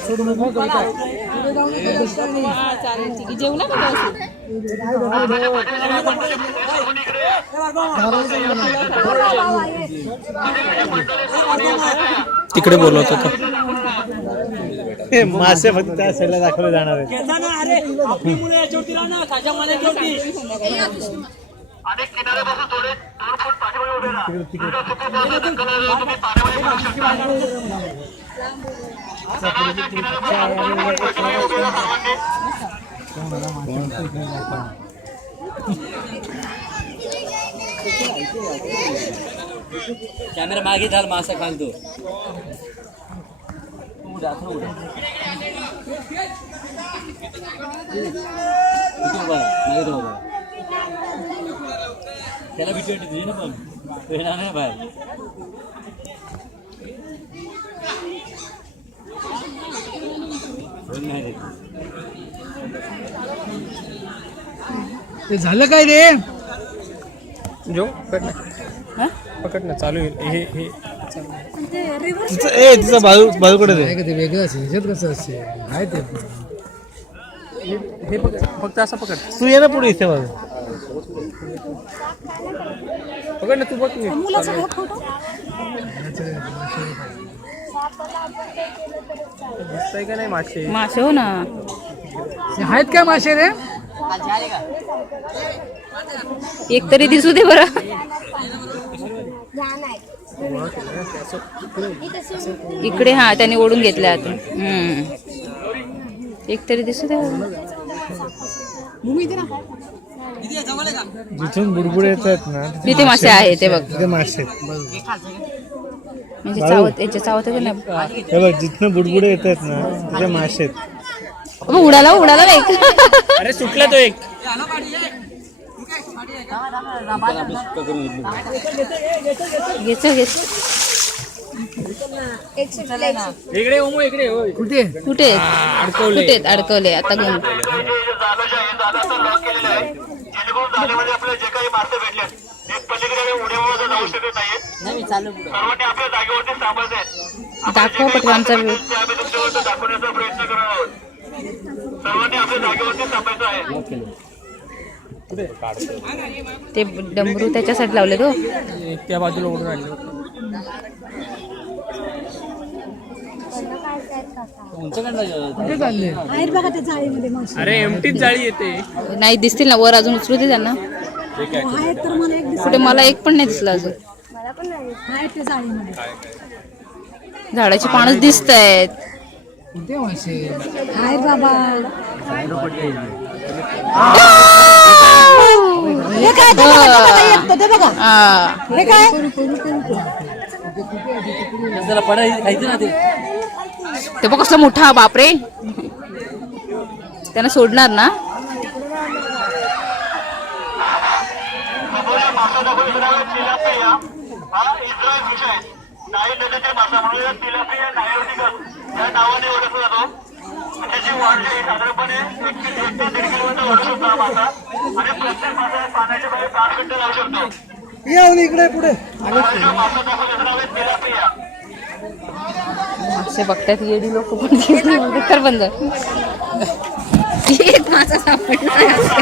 सोडू नको चालेल ठीक आहे जेवू ना तिकडे बोलवत होतो मासे फक्त त्या साईडला दाखवले जाणार आहेत. कॅमेरा मागे झाल मासा खालतो त्याला भीती वाटते तुझी ना पण येणार नाही बाहेर ते झालं काय रे जो पकड ना चालू हे तिचा बाजूकडे दे. ते वेगळं असेल ह्याच्यात कसं असेल आहे ते हे फक्त असं पकड तू ये ना पुढे इथे बाजू पकड ना तू बघ दिसतंय का नाही मासे मासे हो ना आहेत काय मासे रे एक तरी दिसू दे बरं इकडे हा त्याने ओढून घेतल्या आता एक तरी दिसू दे जिथून बुडबुडे येत आहेत ना तिथे मासे आहे ते बघ तिथे मासे आहेत. म्हणजे चावत याच्या चावत का नाही हे बघ जिथून बुडबुडे येत आहेत ना तिथे मासे आहेत. उडाला उडाला एक अरे सुटला तो एक घेच इकडे ओमो इकडे कुठे कुठे कुठे अडकवले आता घेऊन दाखवा पटकन आमचा ते डमरू त्याच्यासाठी लावले तो त्या बाजूला ओढून आणले अरे एमटीच जाळी येते नाही दिसतील ना वर अजून उचलू दे त्यांना कुठे मला एक पण नाही दिसलं अजून झाडाची पानच दिसत आहेत ते बघ कसला मोठा बापरे त्यांना सोडणार ना इकडे पुढे मासे बघतायत येडी लोक पण कर बंद एक मासा सापडला